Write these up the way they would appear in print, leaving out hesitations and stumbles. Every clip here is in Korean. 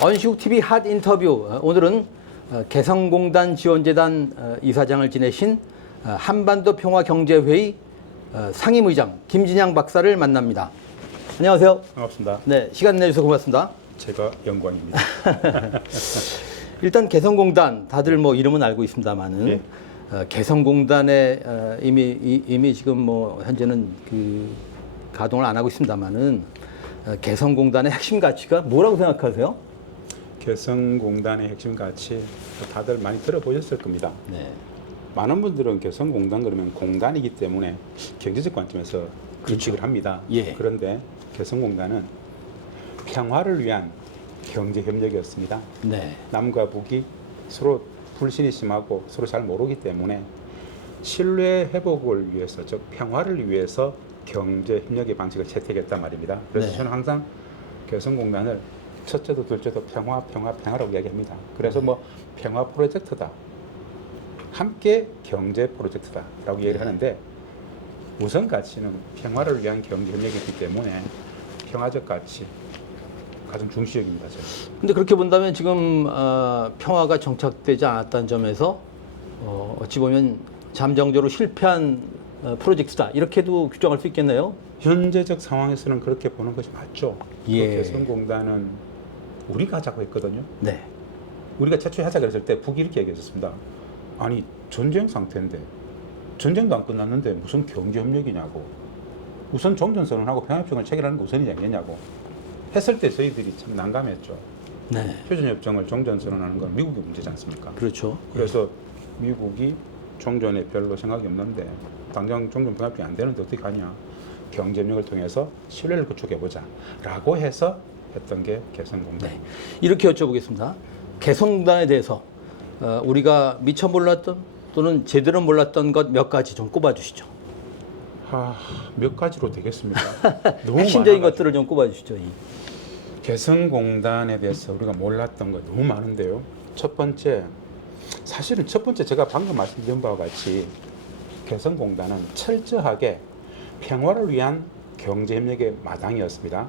언시국 TV 핫 인터뷰. 오늘은 개성공단 지원재단 이사장을 지내신 한반도 평화경제회의 상임의장 김진양 박사를 만납니다. 안녕하세요. 반갑습니다. 네, 시간 내주셔서 고맙습니다. 제가 영광입니다. 일단 개성공단 다들 뭐 이름은 알고 있습니다만은 예. 개성공단에 이미 지금 뭐 현재는 그 가동을 안 하고 있습니다만은 개성공단의 핵심 가치가 뭐라고 생각하세요? 개성공단의 핵심 가치 다들 많이 들어보셨을 겁니다. 네. 많은 분들은 개성공단 그러면 공단이기 때문에 경제적 관점에서 인식을 합니다. 예. 그런데 개성공단은 평화를 위한 경제협력이었습니다. 네. 남과 북이 서로 불신이 심하고 서로 잘 모르기 때문에 신뢰 회복을 위해서, 즉 평화를 위해서 경제협력의 방식을 채택했단 말입니다. 그래서 네. 저는 항상 개성공단을 첫째도 둘째도 평화라고 이야기합니다. 그래서 뭐 평화 프로젝트다, 함께 경제 프로젝트다라고 얘기를 하는데, 우선 가치는 평화를 위한 경제협력이기 때문에 평화적 가치 가장 중시적입니다. 저는. 근데 그렇게 본다면 지금 평화가 정착되지 않았다는 점에서 어찌 보면 잠정적으로 실패한 프로젝트다, 이렇게도 규정할 수 있겠네요. 현재적 상황에서는 그렇게 보는 것이 맞죠. 예. 그 개성공단은 우리가 하자고 했거든요. 네. 우리가 최초에 하자 그랬을 때 북이 이렇게 얘기했었습니다. 아니 전쟁 상태인데, 전쟁도 안 끝났는데 무슨 경제협력이냐고, 우선 종전선언하고 평화협정을 체결하는 게 우선이지 않겠냐고 했을 때 저희들이 참 난감했죠. 네. 휴전협정을 종전선언하는 건 미국의 문제지 않습니까? 그렇죠. 그래서 미국이 종전에 별로 생각이 없는데 당장 종전 평화협정이 안 되는데 어떻게 하냐, 경제협력을 통해서 신뢰를 구축해보자 라고 해서 했던 게 개성공단. 네. 이렇게 여쭤보겠습니다. 개성공단에 대해서 우리가 미처 몰랐던 또는 제대로 몰랐던 것 몇 가지 좀 꼽아주시죠. 몇 가지로 되겠습니까? 너무 핵심적인 많아가지고. 것들을 좀 꼽아주시죠. 개성공단에 대해서 우리가 몰랐던 거 너무 많은데요. 첫 번째, 사실은 첫 번째 제가 방금 말씀드린 바와 같이 개성공단은 철저하게 평화를 위한 경제협력의 마당이었습니다.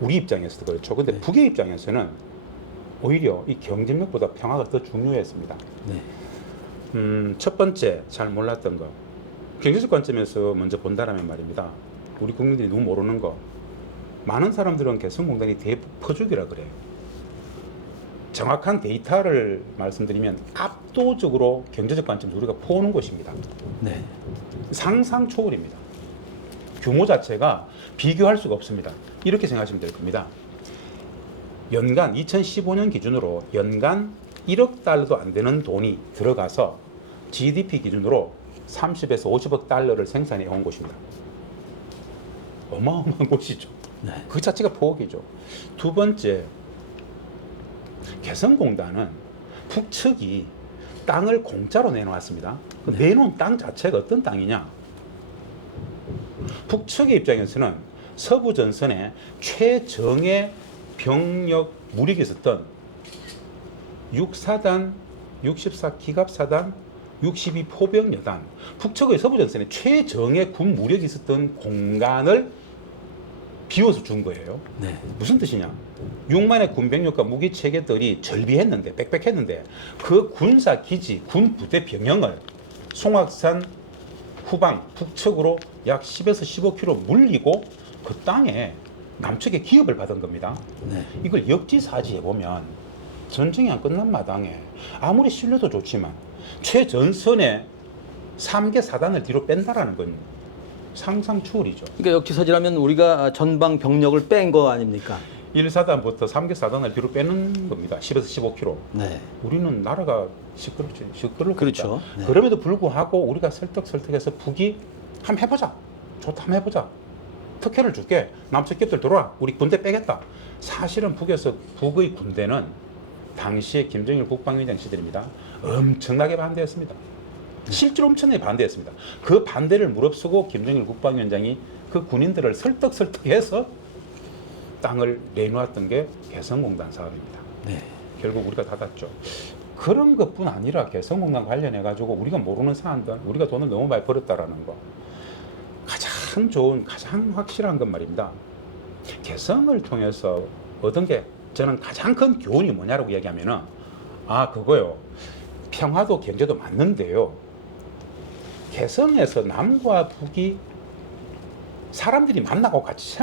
우리 입장에서도 그렇죠. 근데 네. 북의 입장에서는 오히려 이 경제협력보다 평화가 더 중요했습니다. 네. 첫 번째 잘 몰랐던 거, 경제적 관점에서 먼저 본다라면 말입니다. 우리 국민들이 너무 모르는 거, 많은 사람들은 개성공단이 대포죽이라 그래요. 정확한 데이터를 말씀드리면 압도적으로 경제적 관점에서 우리가 퍼오는 곳입니다. 네. 상상 초월입니다. 규모 자체가 비교할 수가 없습니다. 이렇게 생각하시면 될 겁니다. 연간 2015년 기준으로 연간 1억 달러도 안 되는 돈이 들어가서 GDP 기준으로 30에서 50억 달러를 생산해 온 곳입니다. 어마어마한 곳이죠. 네. 그 자체가 포억이죠. 두 번째, 개성공단은 북측이 땅을 공짜로 내놓았습니다. 그 네. 내놓은 땅 자체가 어떤 땅이냐? 북측의 입장에서는 서부 전선에 최정예 병력 무력이 있었던 6사단, 64기갑사단, 62 포병여단, 북측의 서부 전선에 최정예 군 무력이 있었던 공간을 비워서 준 거예요. 네. 무슨 뜻이냐? 6만의 군병력과 무기 체계들이 절비했는데, 빽빽했는데 그 군사 기지, 군 부대 병영을 송악산 후방 북측으로 약 10에서 15km 물리고 그 땅에 남측의 기업을 받은 겁니다. 네. 이걸 역지사지해 보면 전쟁이 안 끝난 마당에 아무리 신뢰도 좋지만 최전선에 3개 사단을 뒤로 뺀다라는 건 상상 초월이죠. 그러니까 역지사지라면 우리가 전방 병력을 뺀 거 아닙니까? 1사단부터 3개 사단을 뒤로 빼는 겁니다. 10에서 15km. 네. 우리는 나라가 시끄럽죠. 그렇죠. 네. 그럼에도 불구하고 우리가 설득해서 북이 한번 해보자. 좋다, 한번 해보자. 특혜를 줄게. 남측 기업들 들어와. 우리 군대 빼겠다. 사실은 북의 군대는 당시에 김정일 국방위원장 시절입니다. 엄청나게 반대했습니다. 실제로 엄청나게 반대했습니다. 그 반대를 무릅쓰고 김정일 국방위원장이 그 군인들을 설득해서 땅을 내놓았던 게 개성공단 사업입니다. 네. 결국 우리가 닫았죠. 그런 것뿐 아니라 개성공단 관련해 가지고 우리가 모르는 사안들, 우리가 돈을 너무 많이 벌었다라는 거, 가장 좋은, 가장 확실한 건 말입니다. 개성을 통해서 얻은 게 저는 가장 큰 교훈이 뭐냐라고 얘기하면은 그거요. 평화도 경제도 맞는데요. 개성에서 남과 북이 사람들이 만나고 같이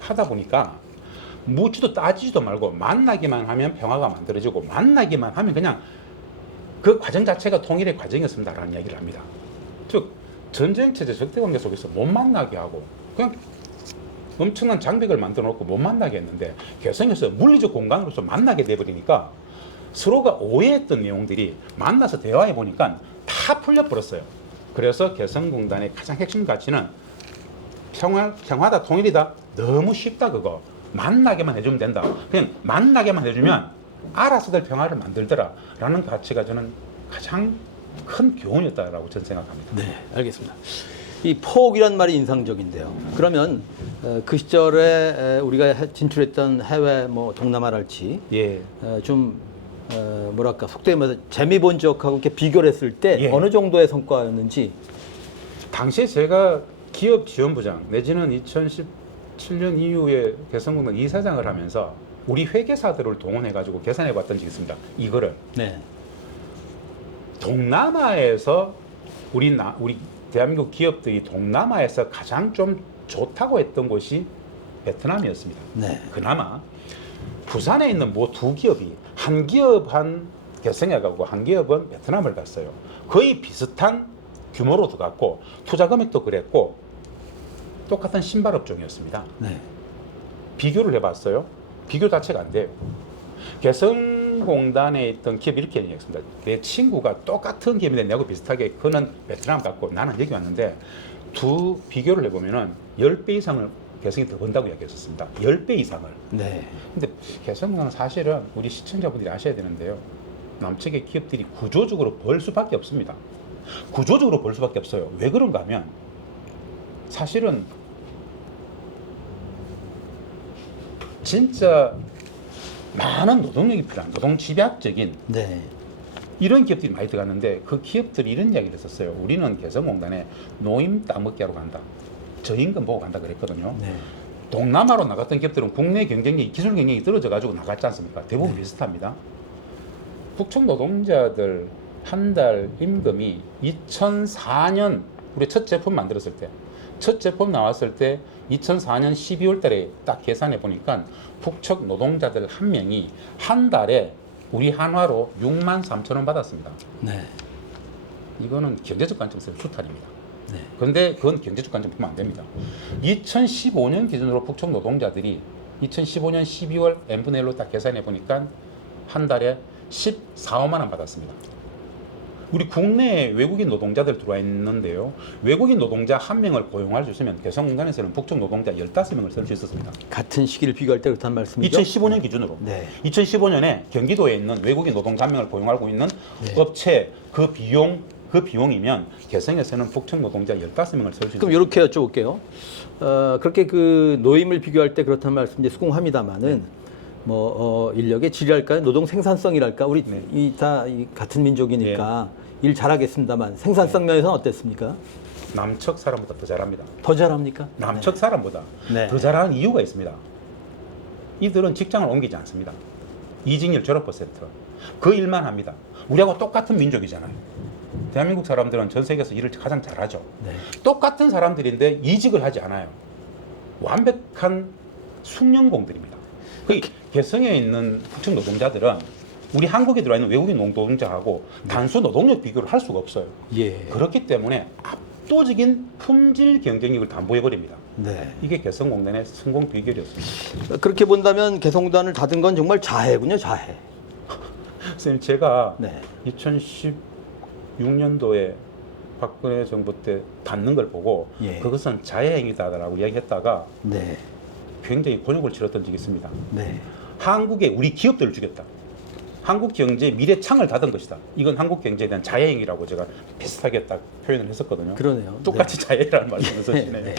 하다 보니까 묻지도 따지지도 말고 만나기만 하면 평화가 만들어지고 만나기만 하면 그냥 그 과정 자체가 통일의 과정이었습니다라는 얘기를 합니다. 즉 전쟁체제 적대관계 속에서 못 만나게 하고 그냥 엄청난 장벽을 만들어 놓고 못 만나게 했는데 개성에서 물리적 공간으로서 만나게 돼버리니까 서로가 오해했던 내용들이 만나서 대화해 보니까 다 풀려버렸어요. 그래서 개성공단의 가장 핵심 가치는 평화다 통일이다 너무 쉽다 그거 만나게만 해주면 된다 그냥 만나게만 해주면 알아서들 평화를 만들더라 라는 가치가 저는 가장 큰 교훈이었다라고 저는 생각합니다. 네, 알겠습니다. 이 포옥이란 말이 인상적인데요. 그러면 그 시절에 우리가 진출했던 해외 뭐 동남아랄지 예. 좀 뭐랄까 속되게 말해서 재미 본 적하고 이렇게 비교를 했을 때 예. 어느 정도의 성과였는지. 당시에 제가 기업지원부장 내지는 2017년 이후에 개성공단 이사장을 하면서 우리 회계사들을 동원해가지고 계산해 봤던 적이 있습니다. 이거를 네. 동남아에서 우리 대한민국 기업들이 동남아에서 가장 좀 좋다고 했던 곳이 베트남이었습니다. 네. 그나마 부산에 있는 뭐 두 기업이 한 기업은 개성에 가고 한 기업은 베트남을 갔어요. 거의 비슷한 규모로 들어갔고 투자 금액도 그랬고 똑같은 신발 업종이었습니다. 네. 비교를 해봤어요. 비교 자체가 안 돼요. 개성공단에 있던 기업 이렇게 얘기했습니다. 내 친구가 똑같은 기업인데 내하고 비슷하게 그는 베트남 갔고 나는 여기 왔는데 두 비교를 해보면은 10배 이상을 개성이 더 번다고 이야기했었습니다. 10배 이상을. 네. 근데 개성공단은 사실은 우리 시청자분들이 아셔야 되는데요. 남측의 기업들이 구조적으로 벌 수밖에 없습니다. 구조적으로 벌 수밖에 없어요. 왜 그런가 하면 사실은 진짜 많은 노동력이 필요한 노동 집약적인 네. 이런 기업들이 많이 들어갔는데 그 기업들이 이런 이야기를 했었어요. 우리는 개성공단에 노임 따먹기 하러 간다. 저임금 보고 간다 그랬거든요. 네. 동남아로 나갔던 기업들은 국내 경쟁력이 기술 경쟁이 떨어져 가지고 나갔지 않습니까? 대부분 비슷합니다. 북청 노동자들 한 달 임금이 2004년 우리 첫 제품 만들었을 때 첫 제품 나왔을 때 2004년 12월 달에 딱 계산해 보니까 북측 노동자들 한 명이 한 달에 우리 한화로 63,000원 받았습니다. 네. 이거는 경제적 관점에서 수탈입니다. 네. 그런데 그건 경제적 관점 보면 안 됩니다. 2015년 기준으로 북측 노동자들이 2015년 12월 n분의 1로 딱 계산해 보니까 한 달에 14만 원 받았습니다. 우리 국내에 외국인 노동자들 들어와 있는데요. 외국인 노동자 한 명을 고용할 수 있으면 개성공단에서는 북측 노동자 15명을 쓸 수 있었습니다. 같은 시기를 비교할 때 그렇다는 말씀이죠? 2015년 기준으로. 네. 2015년에 경기도에 있는 외국인 노동자 한 명을 고용하고 있는 업체 그 비용이면 개성에서는 북측 노동자 15명을 쓸 수 있습니다. 그럼 이렇게 여쭤볼게요. 그렇게 그 노임을 비교할 때 그렇다는 말씀 이제 수긍합니다만은 인력의 질이랄까요, 노동 생산성이랄까, 우리 네. 다 같은 민족이니까 일 잘하겠습니다만 생산성 면에서는 어땠습니까? 남측 사람보다 더 잘합니다. 더 잘합니까? 남측 사람보다 네. 더 잘하는 이유가 있습니다. 이들은 직장을 옮기지 않습니다. 이직률 졸업 퍼센트. 그 일만 합니다. 우리하고 똑같은 민족이잖아요. 대한민국 사람들은 전 세계에서 일을 가장 잘하죠. 네. 똑같은 사람들인데 이직을 하지 않아요. 완벽한 숙련공들입니다. 그 개성에 있는 북측 노동자들은 우리 한국에 들어와 있는 외국인 노동자하고 단수 노동력 비교를 할 수가 없어요. 예. 그렇기 때문에 압도적인 품질 경쟁력을 담보해 버립니다. 네. 이게 개성공단의 성공 비결이었습니다. 그렇게 본다면 개성공단을 닫은 건 정말 자해군요, 자해. 선생님, 제가 네. 2016년도에 박근혜 정부 때 닫는 걸 보고 그것은 자해행위다라고 이야기했다가 네. 굉장히 곤욕을 치렀던 적이 있습니다. 네. 한국의 우리 기업들을 죽였다. 한국 경제의 미래 창을 닫은 것이다. 이건 한국 경제에 대한 자해행위라고 제가 비슷하게 딱 표현을 했었거든요. 그러네요. 똑같이 자해라는 말씀을 쓰시네요. 네.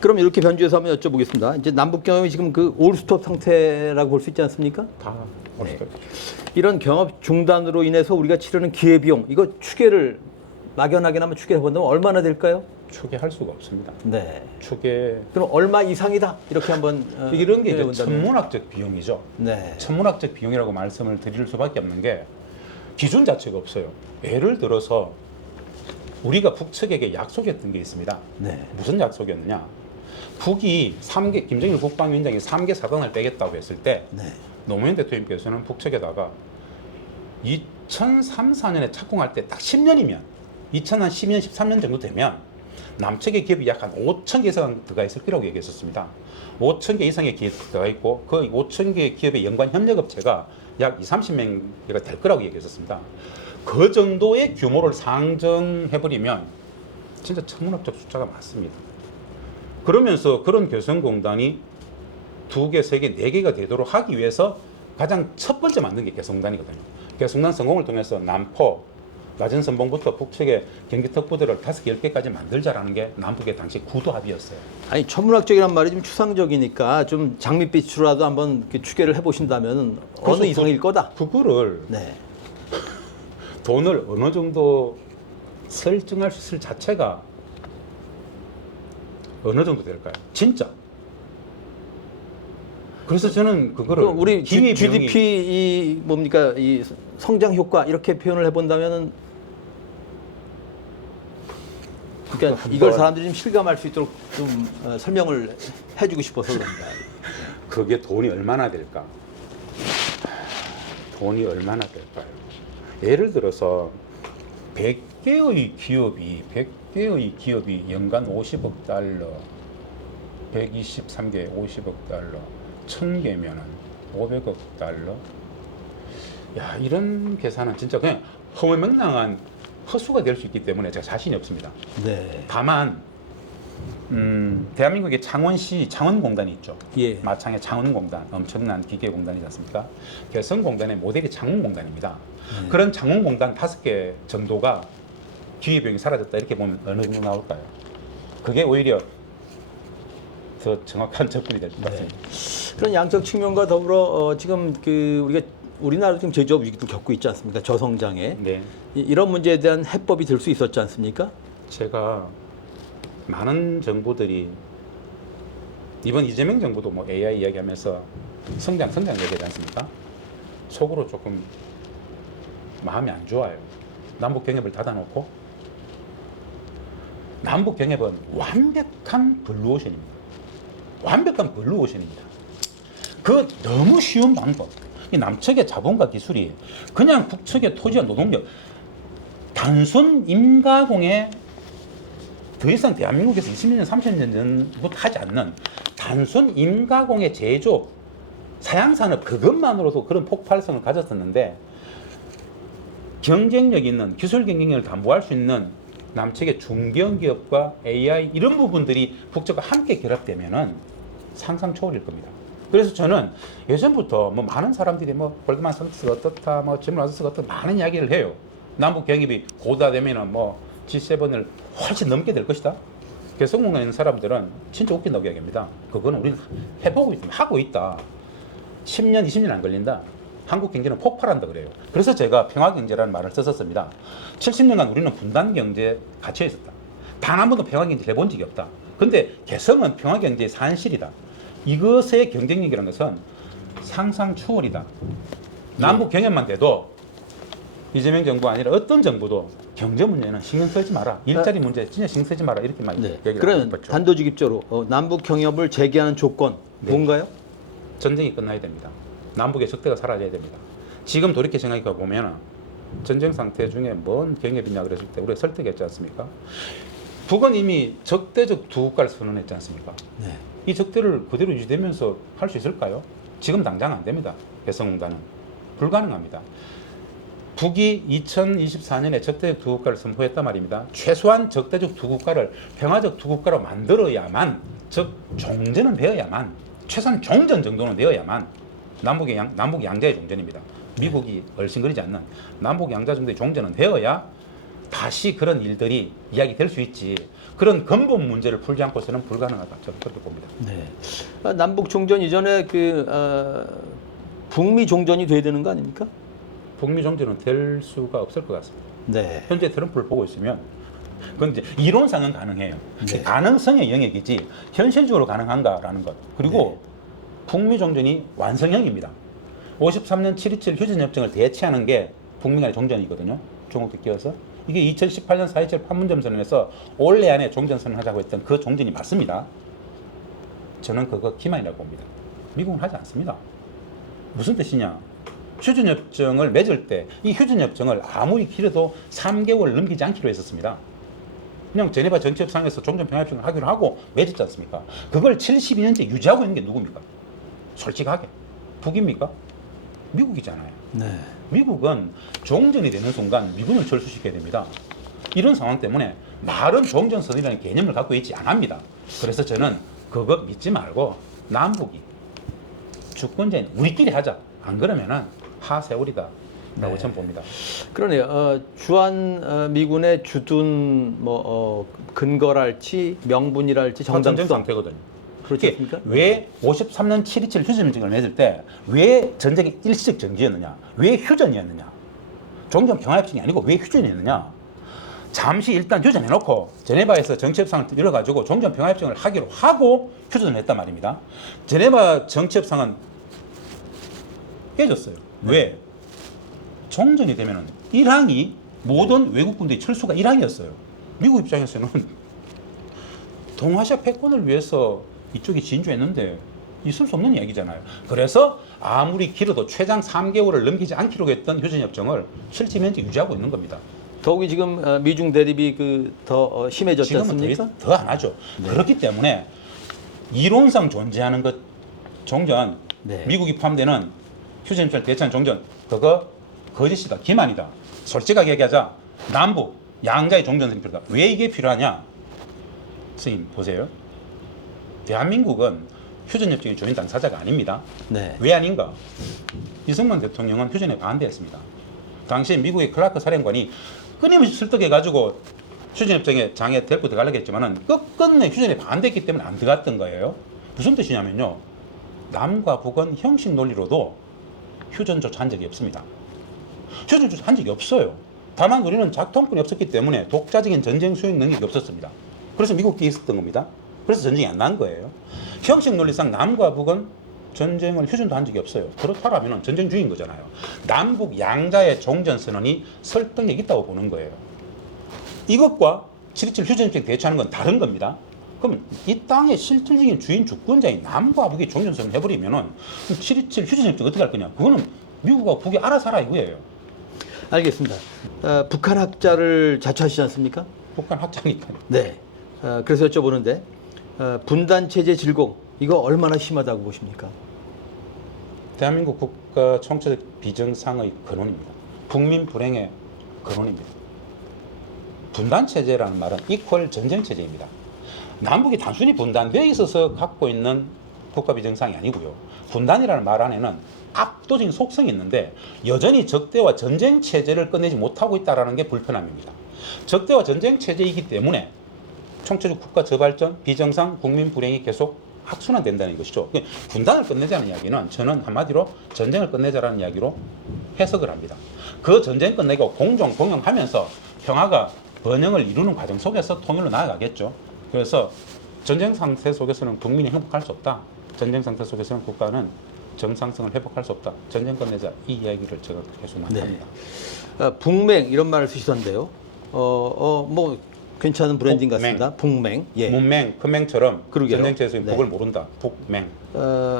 그럼 이렇게 변주해서 한번 여쭤보겠습니다. 이제 남북 경협이 지금 그 올스톱 상태라고 볼 수 있지 않습니까? 다 올스톱. 이런 경협 중단으로 인해서 우리가 치르는 기회비용, 이거 추계를 막연하게나마 추계해 본다면 얼마나 될까요? 추계할 수가 없습니다. 네. 추계 그럼 얼마 이상이다 이렇게 한번 이런 게 이제 표현해본다면? 천문학적 비용이죠. 네. 천문학적 비용이라고 말씀을 드릴 수밖에 없는 게 기준 자체가 없어요. 예를 들어서 우리가 북측에게 약속했던 게 있습니다. 네. 무슨 약속이었느냐? 북이 3개 김정일 국방위원장이 3개 사단을 빼겠다고 했을 때 네. 노무현 대통령께서는 북측에다가 2003, 4년에 착공할 때 딱 10년이면 2010년, 13년 정도 되면 남측의 기업이 약 한 5천 개 이상 들어가 있을 거라고 얘기했었습니다. 5천 개 이상의 기업이 들어가 있고 그 5천 개의 기업의 연관 협력업체가 약 30명가 될 거라고 얘기했었습니다. 그 정도의 규모를 상정해버리면 진짜 천문학적 숫자가 많습니다. 그러면서 그런 개성공단이 2개, 3개, 4개가 되도록 하기 위해서 가장 첫 번째 만든 게 개성공단이거든요. 개성공단 성공을 통해서 남포, 낮은 선봉부터 북측의 경기 특구대를 5개, 10개까지 만들자라는 게 남북의 당시 구도 합의였어요. 아니 천문학적이란 말이 좀 추상적이니까 좀 장밋빛으로라도 한번 이렇게 추계를 해보신다면 어느 이상일 거다. 그거를 네. 돈을 어느 정도 설정할 수 있을 자체가 어느 정도 될까요? 진짜. 그래서 저는 그거를 그럼 우리 기회 GDP 비용이 이 뭡니까 이 성장 효과 이렇게 표현을 해본다면은 그러니까 이걸 사람들이 좀 실감할 수 있도록 좀 설명을 해주고 싶어서 그럽니다. 그게 돈이 얼마나 될까? 돈이 얼마나 될까요? 예를 들어서 100개의 기업이 연간 50억 달러, 123개 50억 달러, 1000개면은 500억 달러. 야, 이런 계산은 진짜 그냥 허무맹랑한 허수가 될 수 있기 때문에 제가 자신이 없습니다. 네. 다만 대한민국의 창원시 창원공단이 있죠. 예. 마창의 창원공단, 엄청난 기계공단이지 않습니까? 개성공단의 모델이 창원공단입니다. 그런 창원공단 5개 정도가 기회비용이 사라졌다 이렇게 보면 어느 정도 나올까요? 그게 오히려 더 정확한 접근이 될 것 같습니다. 그런 양적 측면과 더불어 지금 그 우리가 우리나라도 지금 제조업 위기도 겪고 있지 않습니까? 저성장에 네, 이런 문제에 대한 해법이 될 수 있었지 않습니까? 제가 많은 정부들이 이번 이재명 정부도 뭐 AI 이야기하면서 성장 얘기하지 않습니까? 속으로 조금 마음이 안 좋아요. 남북 경협을 닫아놓고 남북 경협은 완벽한 블루오션입니다. 완벽한 블루오션입니다. 그 너무 쉬운 방법. 이 남측의 자본과 기술이 그냥 북측의 토지와 노동력, 단순 임가공에 더 이상 대한민국에서 20년, 30년 전부터 하지 않는 단순 임가공의 제조, 사양산업 그것만으로도 그런 폭발성을 가졌었는데 경쟁력 있는 기술 경쟁력을 담보할 수 있는 남측의 중견기업과 AI 이런 부분들이 북측과 함께 결합되면은 상상 초월일 겁니다. 그래서 저는 예전부터 뭐 많은 사람들이 뭐 골드만삭스가 어떻다, 뭐 지문아저스가 어떻다 많은 이야기를 해요. 남북 경협이 고도화되면은 뭐 G7을 훨씬 넘게 될 것이다. 개성공단에 있는 사람들은 진짜 웃긴다고 이야기합니다. 그거는 우리는 해보고 있다, 하고 있다. 10년, 20년 안 걸린다. 한국 경제는 폭발한다 그래요. 그래서 제가 평화경제라는 말을 썼었습니다. 70년간 우리는 분단경제에 갇혀 있었다. 단 한 번도 평화경제를 해본 적이 없다. 근데 개성은 평화경제의 산실이다. 이것의 경쟁력이라는 것은 상상 초월이다. 남북 경협만 돼도 이재명 정부가 아니라 어떤 정부도 경제 문제는 신경 쓰지 마라. 일자리 문제 진짜 신경 쓰지 마라. 이렇게만 네. 얘기를 그러면 하고 있죠. 단도직입적으로 남북 경협을 재개하는 조건 네. 뭔가요? 전쟁이 끝나야 됩니다. 남북의 적대가 사라져야 됩니다. 지금 돌이켜 생각해 보면 전쟁 상태 중에 뭔 경협이냐 그랬을 때 우리가 설득했지 않습니까? 북은 이미 적대적 두 국가를 선언했지 않습니까? 네. 이 적대를 그대로 유지되면서 할 수 있을까요? 지금 당장 안 됩니다. 개성공단은 불가능합니다. 북이 2024년에 적대적 두 국가를 선포했단 말입니다. 최소한 적대적 두 국가를 평화적 두 국가로 만들어야만, 즉 종전은 되어야만, 최소한 종전 정도는 되어야만 남북 양자의 종전입니다. 미국이 얼씬거리지 않는 남북 양자 정도의 종전은 되어야 다시 그런 일들이 이야기될 수 있지. 그런 근본 문제를 풀지 않고서는 불가능하다. 저는 그렇게 봅니다. 네. 남북 종전 이전에 북미 종전이 돼야 되는 거 아닙니까? 북미 종전은 될 수가 없을 것 같습니다. 네. 현재 트럼프를 보고 있으면 그건 이제 이론상은 가능해요. 네. 가능성의 영역이지 현실적으로 가능한가라는 것. 그리고 북미 종전이 완성형입니다. 53년 7.27 휴전협정을 대체하는 게 북미 간의 종전이거든요. 중국도 끼워서. 이게 2018년 4.27 판문점 선언에서 올해 안에 종전선언을 하자고 했던 그 종전이 맞습니다. 저는 그거 기만이라고 봅니다. 미국은 하지 않습니다. 무슨 뜻이냐? 휴전협정을 맺을 때 이 휴전협정을 아무리 길어도 3개월 넘기지 않기로 했었습니다. 그냥 제네바 정치협상에서 종전평화협정을 하기로 하고 맺었지 않습니까? 그걸 72년째 유지하고 있는 게 누굽니까? 솔직하게. 북입니까? 미국이잖아요. 네. 미국은 종전이 되는 순간 미군을 철수시켜야 됩니다. 이런 상황 때문에 말은 종전선언이라는 개념을 갖고 있지 않습니다. 그래서 저는 그거 믿지 말고 남북이 주권자인 우리끼리 하자. 안 그러면은 하세월이다. 라고 저는 봅니다. 그러네요. 주한 미군의 주둔 근거랄지 명분이랄지 전쟁 정당성. 상태거든요. 그렇지 않습니까? 왜 53년 7.27 휴전협정을 맺을 때 왜 전쟁이 일시적 정지였느냐? 왜 휴전이었느냐? 종전 평화협정이 아니고 왜 휴전이었느냐? 잠시 일단 휴전해놓고 제네바에서 정치협상을 열어가지고 종전 평화협정을 하기로 하고 휴전을 했단 말입니다. 제네바 정치협상은 깨졌어요. 왜? 종전이 되면은 1항이 모든 외국군들의 철수가 1항이었어요. 미국 입장에서는 동아시아 패권을 위해서 이쪽이 진주했는데 있을 수 없는 이야기잖아요. 그래서 아무리 길어도 최장 3개월을 넘기지 않기로 했던 휴전협정을 실제 현재 유지하고 있는 겁니다. 더욱이 지금 미중 대립이 더 심해졌지 지금은 않습니까? 더 안 하죠. 네. 그렇기 때문에 이론상 존재하는 것 종전, 네. 미국이 포함되는 휴전협정을 대체한 종전, 그거 거짓이다, 기만이다. 솔직하게 얘기하자. 남북 양자의 종전선이 필요하다. 왜 이게 필요하냐? 선생님 보세요. 대한민국은 휴전협정의 조인 당사자가 아닙니다. 네. 왜 아닌가? 이승만 대통령은 휴전에 반대했습니다. 당시 미국의 클라크 사령관이 끊임없이 설득해가지고 휴전협정에 장에 데리고 들어가려고 했지만은 끝끝내 휴전에 반대했기 때문에 안 들어갔던 거예요. 무슨 뜻이냐면요. 남과 북은 형식 논리로도 휴전조차 한 적이 없습니다. 휴전조차 한 적이 없어요. 다만 우리는 작동권이 없었기 때문에 독자적인 전쟁 수행 능력이 없었습니다. 그래서 미국끼리 있었던 겁니다. 그래서 전쟁이 안 난 거예요. 형식 논리상 남과 북은 전쟁을 휴전도 한 적이 없어요. 그렇다면 전쟁 중인 거잖아요. 남북 양자의 종전선언이 설득력 있다고 보는 거예요. 이것과 7.27 휴전협정 대체하는 건 다른 겁니다. 그럼 이 땅의 실질적인 주인 주권자인 남과 북이 종전선언을 해버리면은 7.27 휴전협정 어떻게 할 거냐? 그거는 미국하고 북이 알아서 하라 이거예요. 알겠습니다. 북한 학자를 자처하시지 않습니까? 북한 학자니까. 네. 그래서 여쭤보는데 분단 체제 질공 이거 얼마나 심하다고 보십니까? 대한민국 국가 총체적 비정상의 근원입니다. 국민 불행의 근원입니다. 분단 체제라는 말은 이퀄 전쟁 체제입니다. 남북이 단순히 분단되어 있어서 갖고 있는 국가 비정상이 아니고요. 분단이라는 말 안에는 압도적인 속성이 있는데 여전히 적대와 전쟁 체제를 끝내지 못하고 있다는 게 불편함입니다. 적대와 전쟁 체제이기 때문에 총체적 국가 저발전, 비정상, 국민 불행이 계속 악순환된다는 것이죠. 분단을 끝내자는 이야기는 저는 한마디로 전쟁을 끝내자라는 이야기로 해석을 합니다. 그 전쟁 끝내고 공정, 공영하면서 평화가 번영을 이루는 과정 속에서 통일로 나아가겠죠. 그래서 전쟁 상태 속에서는 국민이 행복할 수 없다. 전쟁 상태 속에서는 국가는 정상성을 회복할 수 없다. 전쟁 끝내자. 이 이야기를 제가 계속 합니다. 북맹 이런 말을 쓰시던데요. 뭐 괜찮은 브랜딩 같습니다. 북맹. 예. 문맹, 큰맹처럼 그러게요. 전쟁체에서 네. 북을 모른다. 북맹.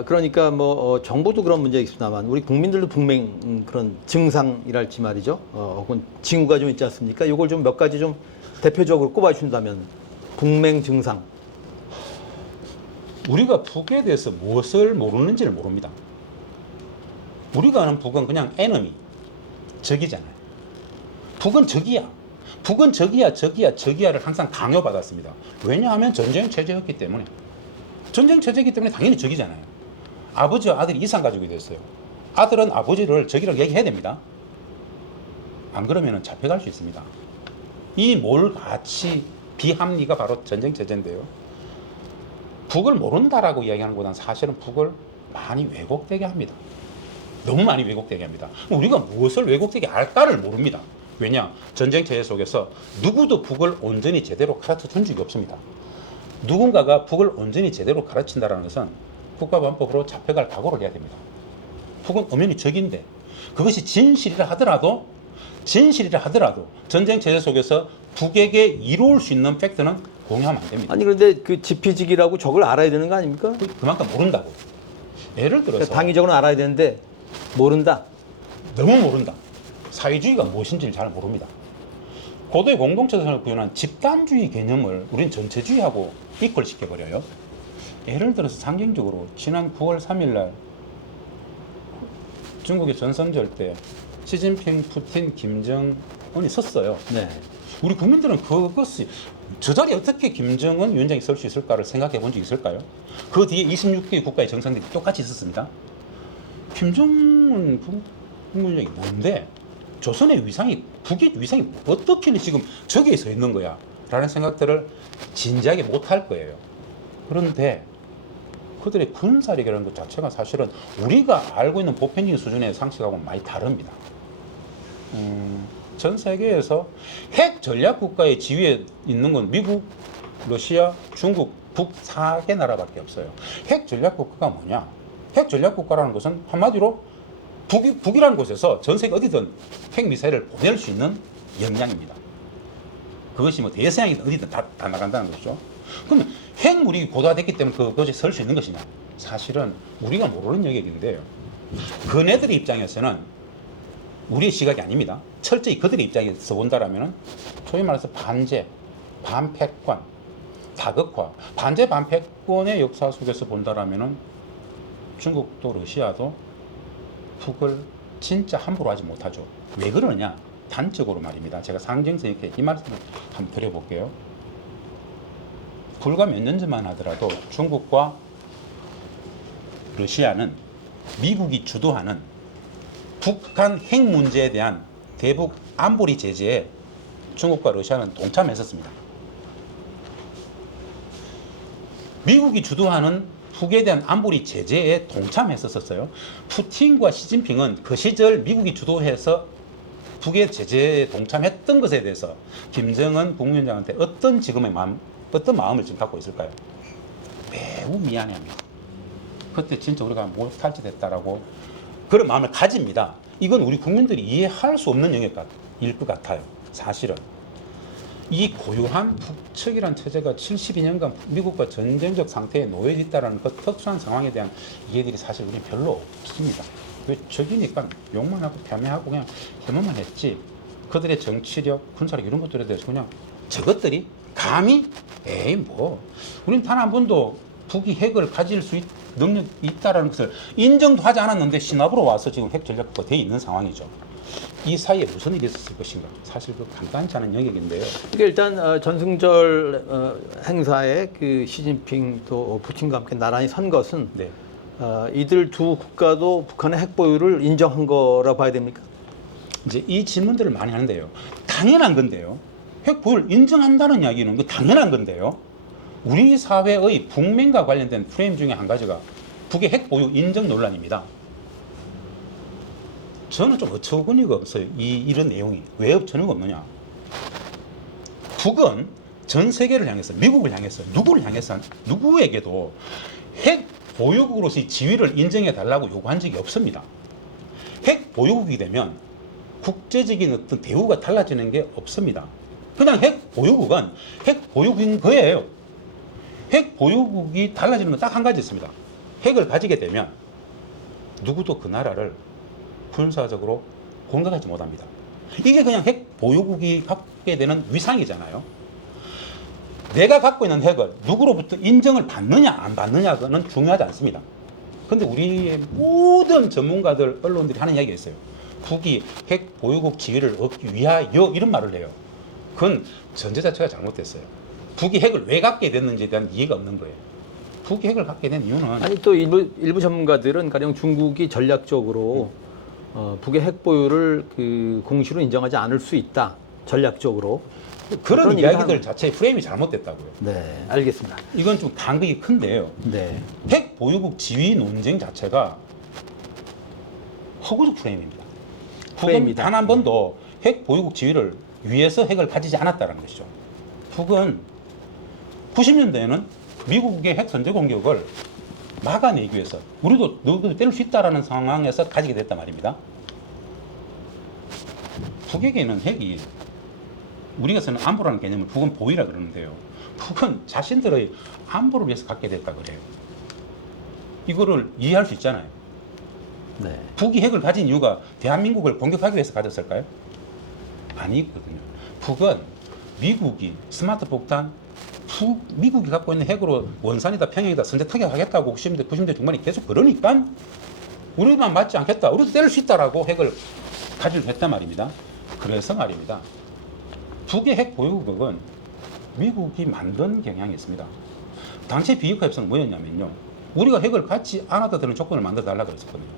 그러니까 뭐 정부도 그런 문제가 있습니다만 우리 국민들도 북맹 그런 증상이랄지 말이죠. 혹은 징후가 좀 있지 않습니까? 이걸 좀 몇 가지 좀 대표적으로 꼽아주신다면 북맹 증상. 우리가 북에 대해서 무엇을 모르는지를 모릅니다. 우리가 아는 북은 그냥 에너미, 적이잖아요. 북은 적이야. 북은 적이야를 항상 강요받았습니다. 왜냐하면 전쟁 체제였기 때문에. 전쟁 체제이기 때문에 당연히 적이잖아요. 아버지와 아들이 이상 가족이 됐어요. 아들은 아버지를 적이라고 얘기해야 됩니다. 안 그러면 잡혀갈 수 있습니다. 이 몰가치 비합리가 바로 전쟁 체제인데요. 북을 모른다라고 이야기하는 것보다는 사실은 북을 많이 왜곡되게 합니다. 너무 많이 왜곡되게 합니다. 우리가 무엇을 왜곡되게 알까를 모릅니다. 왜냐? 전쟁 체제 속에서 누구도 북을 온전히 제대로 가르쳐 준 적이 없습니다. 누군가가 북을 온전히 제대로 가르친다는 것은 국가보안법으로 잡혀갈 각오를 해야 됩니다. 북은 엄연히 적인데 그것이 진실이라 하더라도 전쟁 체제 속에서 북에게 이로울 수 있는 팩트는 공유하면 안 됩니다. 아니 그런데 그 지피지기라고 적을 알아야 되는 거 아닙니까? 그만큼 모른다고. 예를 들어서 그러니까 당위적으로는 알아야 되는데 모른다. 너무 모른다. 사회주의가 무엇인지를 잘 모릅니다. 고도의 공동체선을 구현한 집단주의 개념을 우린 전체주의하고 이퀄시켜버려요. 예를 들어서 상징적으로 지난 9월 3일 날 중국의 전선절 때 시진핑, 푸틴, 김정은이 섰어요. 네. 우리 국민들은 그것이 저 자리에 어떻게 김정은 위원장이 설 수 있을까를 생각해 본 적 있을까요? 그 뒤에 26개 국가의 정상들이 똑같이 있었습니다. 김정은 국무위원장이 뭔데 조선의 위상이 북의 위상이 어떻게 지금 저기에 서 있는 거야 라는 생각들을 진지하게 못할 거예요. 그런데 그들의 군사력이라는 것 자체가 사실은 우리가 알고 있는 보편적인 수준의 상식하고는 많이 다릅니다. 전 세계에서 핵 전략 국가의 지위에 있는 건 미국, 러시아, 중국, 북 4개 나라밖에 없어요. 핵 전략 국가가 뭐냐? 핵 전략 국가라는 것은 한마디로 북이라는 곳에서 전 세계 어디든 핵 미사일을 보낼 수 있는 역량입니다. 그것이 뭐 대서양이든 어디든 다 나간다는 거죠. 그러면 핵무력이 고도화됐기 때문에 그것이 설 수 있는 것이냐? 사실은 우리가 모르는 영역인데요. 그네들의 입장에서는 우리의 시각이 아닙니다. 철저히 그들의 입장에서 본다라면은 소위 말해서 반제, 반패권, 다극화, 반제 반패권의 역사 속에서 본다라면은 중국도 러시아도 북을 진짜 함부로 하지 못하죠. 왜 그러느냐? 단적으로 말입니다. 제가 상징성 있게 이 말씀을 한번 드려볼게요. 불과 몇 년 전만 하더라도 중국과 러시아는 미국이 주도하는 북한 핵 문제에 대한 대북 안보리 제재에 중국과 러시아는 동참했었습니다. 미국이 주도하는 북에 대한 안보리 제재에 동참했었어요. 푸틴과 시진핑은 그 시절 미국이 주도해서 북의 제재에 동참했던 것에 대해서 김정은 국무위원장한테 어떤 지금의 마음, 어떤 마음을 지금 갖고 있을까요? 매우 미안해합니다. 그때 진짜 우리가 못할 짓 했다라고 그런 마음을 가집니다. 이건 우리 국민들이 이해할 수 없는 영역일 것 같아요. 사실은 이 고유한 북측이라는 체제가 72년간 미국과 전쟁적 상태에 놓여 있다는 그 특수한 상황에 대한 이해들이 사실 우리는 별로 없습니다. 왜 적이니까 욕만 하고 폄훼하고 그냥 해먹만 했지 그들의 정치력, 군사력 이런 것들에 대해서 그냥 저것들이 감히 에이 뭐 우린 단 한 번도 북이 핵을 가질 수 능력이 있다는 것을 인정도 하지 않았는데 신압으로 와서 지금 핵 전략국가 돼 있는 상황이죠. 이 사이에 무슨 일이 있었을 것인가? 사실 그 간단치 않은 영역인데요. 그러니까 일단 전승절 행사에 그 시진핑 또 푸틴과 함께 나란히 선 것은 네. 이들 두 국가도 북한의 핵 보유를 인정한 거라 봐야 됩니까? 이제 이 질문들을 많이 하는데요. 당연한 건데요. 핵 보유를 인정한다는 이야기는 그 당연한 건데요. 우리 사회의 북면과 관련된 프레임 중에 한 가지가 북의 핵 보유 인정 논란입니다. 저는 좀 어처구니가 없어요. 이런 내용이. 왜 어처구니가 없느냐. 북은 전 세계를 향해서, 미국을 향해서, 누구를 향해서, 누구에게도 핵 보유국으로서의 지위를 인정해 달라고 요구한 적이 없습니다. 핵 보유국이 되면 국제적인 어떤 대우가 달라지는 게 없습니다. 그냥 핵 보유국은 핵 보유국인 거예요. 핵 보유국이 달라지는 건 딱 한 가지 있습니다. 핵을 가지게 되면 누구도 그 나라를 군사적으로 공격하지 못합니다. 이게 그냥 핵 보유국이 갖게 되는 위상이잖아요. 내가 갖고 있는 핵을 누구로부터 인정을 받느냐 안 받느냐는 중요하지 않습니다. 그런데 우리의 모든 전문가들, 언론들이 하는 이야기가 있어요. 북이 핵 보유국 지위를 얻기 위하여 이런 말을 해요. 그건 전제 자체가 잘못됐어요. 북이 핵을 왜 갖게 됐는지에 대한 이해가 없는 거예요. 북이 핵을 갖게 된 이유는 아니 또 일부 전문가들은 가령 중국이 전략적으로 북의 핵 보유를 그 공시로 인정하지 않을 수 있다. 전략적으로. 그런 이야기들 자체의 프레임이 잘못됐다고요. 네, 알겠습니다. 이건 좀 간극이 큰데요. 네. 핵 보유국 지위 논쟁 자체가 허구적 프레임입니다. 북은 프레임이다. 단 한 번도 핵 보유국 지위를 위해서 핵을 가지지 않았다는 것이죠. 북은 90년대에는 미국의 핵 선제 공격을 막아내기 위해서 우리도 너희들 때릴 수 있다라는 상황에서 가지게 됐단 말입니다. 북에게는 핵이 우리가 쓰는 안보라는 개념을 북은 보위라 그러는데요. 북은 자신들의 안보를 위해서 갖게 됐다 그래요. 이거를 이해할 수 있잖아요. 네. 북이 핵을 가진 이유가 대한민국을 공격하기 위해서 가졌을까요? 아니거든요. 북은 미국이 스마트 폭탄, 미국이 갖고 있는 핵으로 원산이다 평양이다 선제 타격하겠다고 90년대, 90년대 중반에 계속 그러니까 우리만 맞지 않겠다. 우리도 때릴 수 있다라고 핵을 가지려 했단 말입니다. 그래서 말입니다. 북의 핵 보유국은 미국이 만든 경향이 있습니다. 당시 비핵화 협상은 뭐였냐면요. 우리가 핵을 갖지 않아도 되는 조건을 만들어 달라고 그랬었거든요.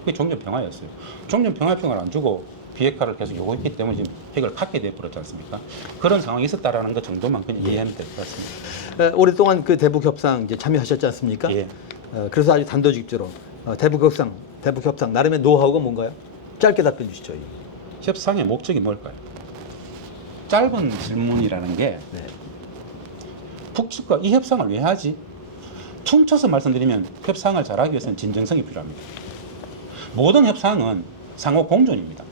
그게 종전평화였어요. 종전평화협정을 안 주고 비핵화를 계속 요구했기 때문에 지금 핵을 갖게 돼버렸지 않습니까? 그런 상황이 있었다라는 것 정도만 그냥 이해하면 될 것 같습니다. 오랫동안 그 대북 협상 이제 참여하셨지 않습니까? 예. 그래서 아주 단도직입적으로 대북 협상 나름의 노하우가 뭔가요? 짧게 답변 주시죠. 협상의 목적이 뭘까요? 짧은 질문이라는 게 네. 북측과 이 협상을 왜 하지? 퉁쳐서 말씀드리면 협상을 잘하기 위해서는 진정성이 필요합니다. 모든 협상은 상호 공존입니다.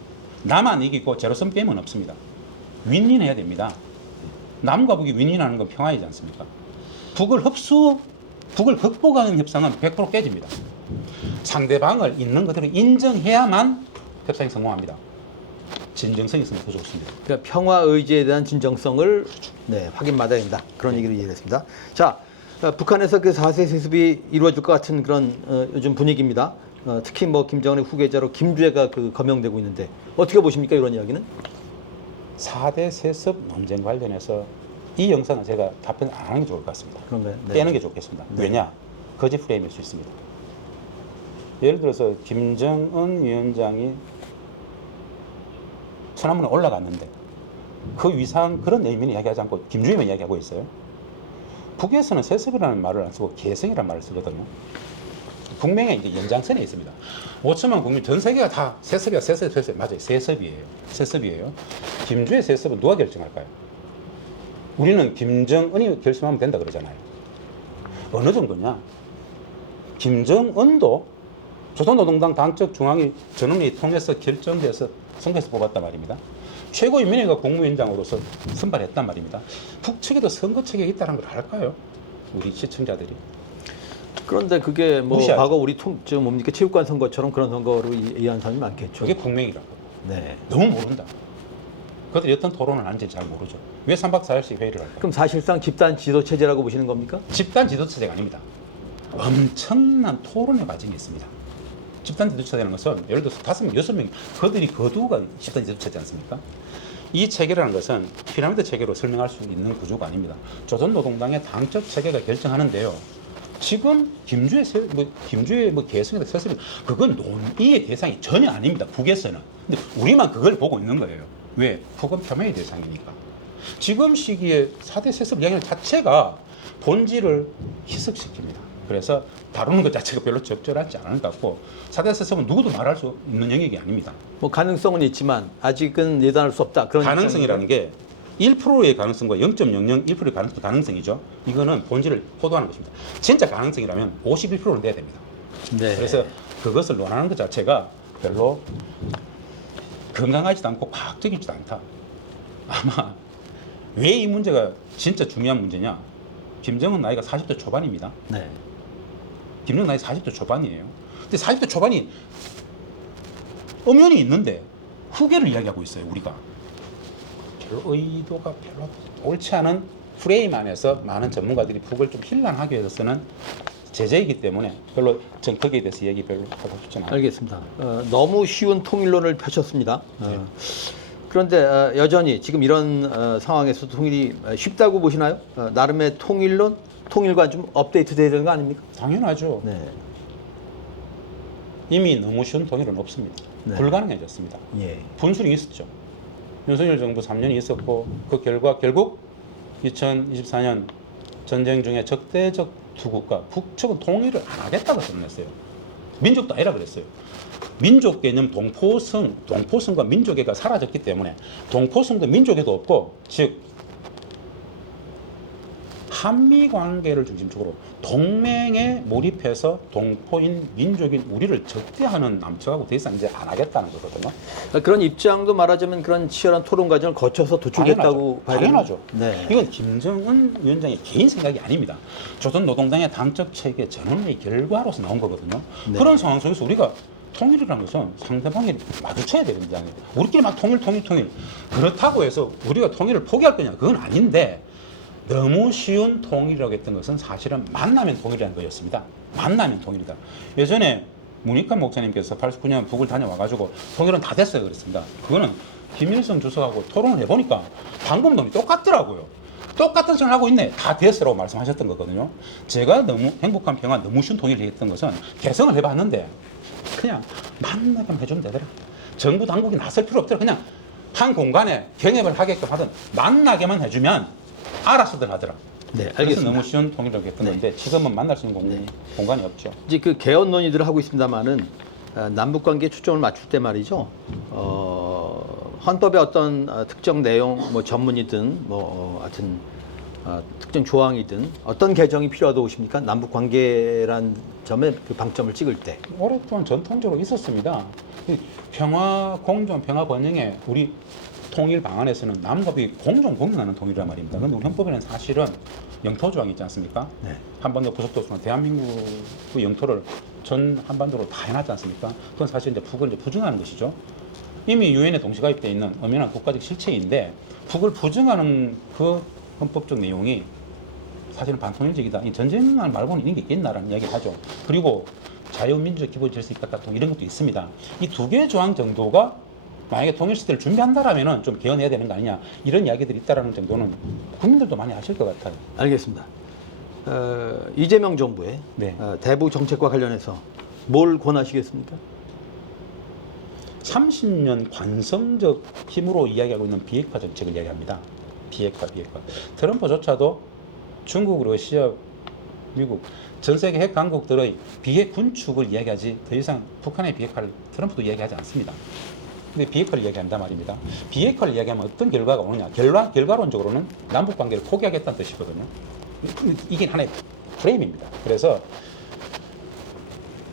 나만 이기고 제로섬 게임은 없습니다. 윈윈해야 됩니다. 남과 북이 윈윈하는 건 평화이지 않습니까? 북을 극복하는 협상은 100% 깨집니다. 상대방을 있는 그대로 인정해야만 협상이 성공합니다. 진정성이 있으면 더 좋습니다. 그러니까 평화 의지에 대한 진정성을 네, 확인받아야 된다. 그런 얘기를 이해했습니다. 자, 북한에서 그 4세 세습이 이루어질 것 같은 그런 요즘 분위기입니다. 특히 뭐 김정은의 후계자로 김주애가 그 거명되고 있는데 어떻게 보십니까 이런 이야기는? 4대 세습 논쟁 관련해서 이 영상은 제가 답변 안 하는 게 좋을 것 같습니다. 그런가요? 네. 빼는 게 좋겠습니다. 네. 왜냐? 거짓 프레임일 수 있습니다. 예를 들어서 김정은 위원장이 천안문에 올라갔는데 그 위상 그런 의미는 이야기하지 않고 김주애만 이야기하고 있어요. 북에서는 세습이라는 말을 안 쓰고 개성이라는 말을 쓰거든요. 북명의 이제 연장선에 있습니다. 5천만 국민 전 세계가 다 세습이야, 세습 맞아요. 세습이에요. 김주애 세습은 누가 결정할까요? 우리는 김정은이 결심하면 된다 그러잖아요. 어느 정도냐? 김정은도 조선노동당 당적 중앙위 전원회의 통해서 결정돼서 선거에서 뽑았단 말입니다. 최고인민회의가 국무위원장으로서 선발했단 말입니다. 북측에도 선거 체계가 있다는 걸 알까요? 우리 시청자들이. 그런데 그게 뭐 무시하죠. 과거 우리 뭡니까 체육관 선거처럼 그런 선거로 이해한 사람이 많겠죠. 그게 북명이라고. 네. 너무 모른다. 그들이 어떤 토론을 하는지 잘 모르죠. 왜 3박 4일씩 회의를 할까요? 그럼 사실상 집단 지도 체제라고 보시는 겁니까? 집단 지도체제가 아닙니다. 엄청난 토론의 과정이 있습니다. 집단 지도체제라는 것은 예를 들어서 5명, 6명 그들이 거두가 집단 지도체제지 않습니까? 이 체계라는 것은 피라미드 체계로 설명할 수 있는 구조가 아닙니다. 조선노동당의 당적 체계가 결정하는데요. 지금 김주애 개성이다 세습이 그건 논의의 대상이 전혀 아닙니다. 북에서는. 근데 우리만 그걸 보고 있는 거예요. 왜? 북은 폄훼의 대상이니까. 지금 시기에 4대 세습 이야기는 자체가 본질을 희석시킵니다. 그래서 다루는 것 자체가 별로 적절하지 않은 것 같고 4대 세습은 누구도 말할 수 있는 영역이 아닙니다. 뭐 가능성은 있지만 아직은 예단할 수 없다. 그런 가능성이라는 게 1%의 가능성과 0.001%의 가능성이죠. 이거는 본질을 포도하는 것입니다. 진짜 가능성이라면 51%는 돼야 됩니다. 네. 그래서 그것을 논하는 것 자체가 별로 건강하지도 않고 과학적이지도 않다. 아마 왜 이 문제가 진짜 중요한 문제냐? 김정은 나이가 40대 초반입니다. 네. 김정은 나이 40대 초반이에요. 근데 40대 초반이 엄연히 있는데 후계를 이야기하고 있어요. 우리가. 별로 의도가 별로 옳지 않은 프레임 안에서 많은 전문가들이 북을 좀 hir난하기 위해서 쓰는 제재이기 때문에 별로 전 거기에 대해서 얘기 별로 하고 싶지 않아요. 알겠습니다. 너무 쉬운 통일론을 펼쳤습니다. 네. 그런데 여전히 지금 이런 상황에서 통일이 쉽다고 보시나요? 나름의 통일론, 통일관 좀 업데이트 돼야 되는 거 아닙니까? 당연하죠. 네. 이미 너무 쉬운 통일은 없습니다. 네. 불가능해졌습니다. 예. 분수령이 있었죠. 윤석열 정부 3년이 있었고 그 결과 결국 2024년 전쟁 중에 적대적 두 국가 북측은 통일을 안 하겠다고 선언했어요. 민족도 아니라 그랬어요. 민족 개념 동포성과 민족애가 사라졌기 때문에 동포성도 민족애도 없고, 즉 한미 관계를 중심적으로 동맹에 몰입해서 동포인 민족인 우리를 적대하는 남측하고 더 이상 이제 안 하겠다는 거거든요. 그런 입장도 말하자면 그런 치열한 토론 과정을 거쳐서 도출됐다고 봐야 되는 당연하죠. 네. 이건 김정은 위원장의 개인 생각이 아닙니다. 조선노동당의 당적 체계 전원의 결과로서 나온 거거든요. 네. 그런 상황 속에서 우리가 통일이라는 것은 상대방이 마주쳐야 되는 게 아니에요. 우리끼리 막 통일. 그렇다고 해서 우리가 통일을 포기할 거냐? 그건 아닌데, 너무 쉬운 통일이라고 했던 것은 사실은 만나면 통일이라는 거였습니다. 만나면 통일이다. 예전에 문익환 목사님께서 89년 북을 다녀와가지고 통일은 다 됐어요 그랬습니다. 그거는 김일성 주석하고 토론을 해보니까 방법론이 똑같더라고요. 똑같은 소리를 하고 있네. 다 됐어라고 말씀하셨던 거거든요. 제가 너무 행복한 평화, 너무 쉬운 통일을 했던 것은 개성을 해봤는데 그냥 만나면 해주면 되더라. 정부 당국이 나설 필요 없더라. 그냥 한 공간에 경협을 하게끔 하든 만나게만 해주면 알아서들 하더라. 네, 그래서 알겠습니다. 너무 쉬운 통일이라고 했던 건데 지금은 만날 수 있는 공간이 없죠. 이제 그 개헌 논의들을 하고 있습니다만은 남북 관계에 초점을 맞출 때 말이죠. 헌법의 어떤 특정 내용, 뭐 전문이든 하여튼 특정 조항이든 어떤 개정이 필요하다고 보십니까? 남북 관계란 점에 그 방점을 찍을 때. 오랫동안 전통적으로 있었습니다. 이 평화 공존, 평화 번영의 우리 통일 방안에서는 남과 북이 공존 공존하는 통일이란 말입니다. 그런데 우리 헌법에는 사실은 영토 조항이 있지 않습니까? 네. 한반도 부속도서는 대한민국의 영토를 전 한반도로 다 해놨지 않습니까? 그건 사실 이제 북을 이제 부정하는 것이죠. 이미 유엔에 동시가입되어 있는 엄연한 국가적 실체인데 북을 부정하는 그 헌법적 내용이 사실은 반통일적이다. 이 전쟁 말고는 이런 게 있겠나라는 이야기를 하죠. 그리고 자유민주적 기본 질서 입각같은 이런 것도 있습니다. 이 두 개의 조항 정도가 만약에 통일 시대를 준비한다라면은 좀 개헌해야 되는 거 아니냐 이런 이야기들이 있다라는 정도는 국민들도 많이 아실 것 같아요. 알겠습니다. 이재명 정부의 네. 대북 정책과 관련해서 뭘 권하시겠습니까? 30년 관성적 힘으로 이야기하고 있는 비핵화 정책을 이야기합니다. 비핵화. 트럼프조차도 중국, 러시아, 미국 전 세계 핵 강국들의 비핵 군축을 이야기하지 더 이상 북한의 비핵화를 트럼프도 이야기하지 않습니다. 근데 비핵화를 이야기한단 말입니다. 비핵화를 이야기하면 어떤 결과가 오느냐? 결과론적으로는 남북 관계를 포기하겠다는 뜻이거든요. 이게 하나의 프레임입니다. 그래서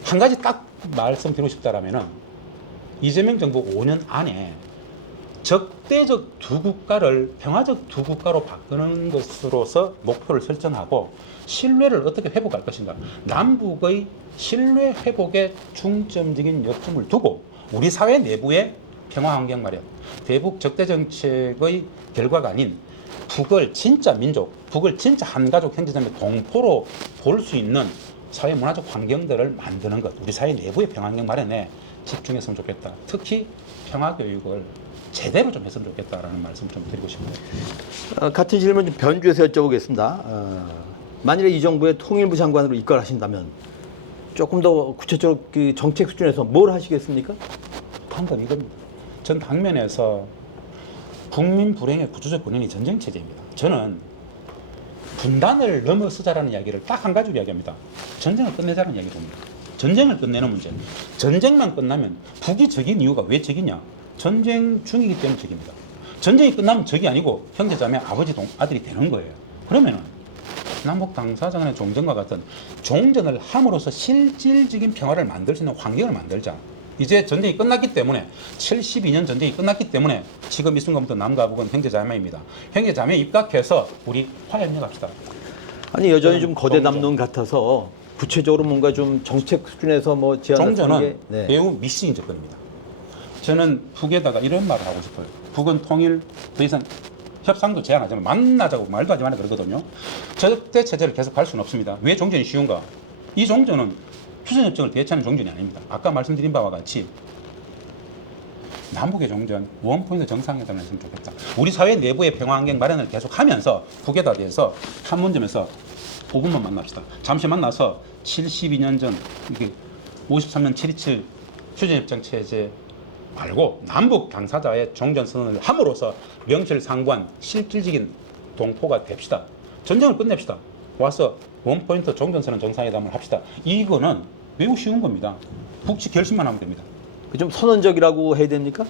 한 가지 딱 말씀드리고 싶다라면은 이재명 정부 5년 안에 적대적 두 국가를 평화적 두 국가로 바꾸는 것으로서 목표를 설정하고 신뢰를 어떻게 회복할 것인가. 남북의 신뢰 회복에 중점적인 요점을 두고 우리 사회 내부의 평화 환경 마련, 대북 적대 정책의 결과가 아닌 북을 진짜 민족, 북을 진짜 한가족 형제자매 동포로 볼 수 있는 사회 문화적 환경들을 만드는 것, 우리 사회 내부의 평화 환경 마련에 집중했으면 좋겠다. 특히 평화 교육을 제대로 좀 했으면 좋겠다라는 말씀을 좀 드리고 싶네요. 같은 질문 좀 변주해서 여쭤보겠습니다. 만일에 이 정부의 통일부 장관으로 입각하신다면 조금 더 구체적으로 그 정책 수준에서 뭘 하시겠습니까? 판단 이겁니다. 전 당면에서 국민 불행의 구조적 원인이 전쟁 체제입니다. 저는 분단을 넘어서자라는 이야기를 딱 한 가지로 이야기합니다. 전쟁을 끝내자는 이야기를 합니다. 전쟁을 끝내는 문제. 전쟁만 끝나면 북이 적인 이유가 왜 적이냐? 전쟁 중이기 때문에 적입니다. 전쟁이 끝나면 적이 아니고 형제자매 아버지 아들이 되는 거예요. 그러면은 남북 당사자 간의 종전과 같은 종전을 함으로써 실질적인 평화를 만들 수 있는 환경을 만들자. 이제 전쟁이 끝났기 때문에 72년 전쟁이 끝났기 때문에 지금 이 순간부터 남과 북은 형제자매입니다. 형제자매 입각해서 우리 화해협력 합시다. 아니 여전히 좀 거대 담론 같아서 구체적으로 뭔가 좀 정책 수준에서 뭐 제안하는 종전은 게 네. 매우 미시인 접근입니다. 저는 북에다가 이런 말을 하고 싶어요. 북은 통일 더 이상 협상도 제안하지만 만나자고 말도 하지 마라 그러거든요. 적대 체제를 계속 할 수는 없습니다. 왜 종전이 쉬운가? 이 종전은 휴전협정을 배치하는 종전이 아닙니다. 아까 말씀드린 바와 같이 남북의 종전, 원포인트 정상회담을 했으면 좋겠다. 우리 사회 내부의 평화 환경 마련을 계속하면서 북에다 대해서 판문점에서 5분만 만납시다. 잠시 만나서 72년 전, 이게 53년 7.27 휴전협정 체제 말고 남북 당사자의 종전 선언을 함으로써 명실상부한 실질적인 동포가 됩시다. 전쟁을 끝냅시다. 와서 원포인트 종전선언 정상회담을 합시다. 이거는 매우 쉬운 겁니다. 북측 결심만 하면 됩니다. 좀 선언적이라고 해야 됩니까?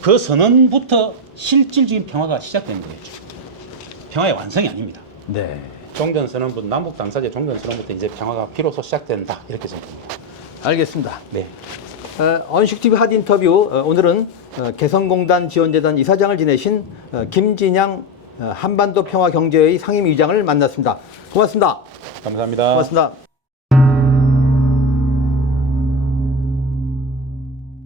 그 선언부터 실질적인 평화가 시작되는 거예요. 평화의 완성이 아닙니다. 네. 종전선언부터 남북 당사자 종전선언부터 이제 평화가 비로소 시작된다 이렇게 생각합니다. 알겠습니다. 네. 언식TV 핫 인터뷰 오늘은 개성공단 지원재단 이사장을 지내신 김진양 한반도 평화경제의 상임위장을 만났습니다. 고맙습니다. 감사합니다. 고맙습니다.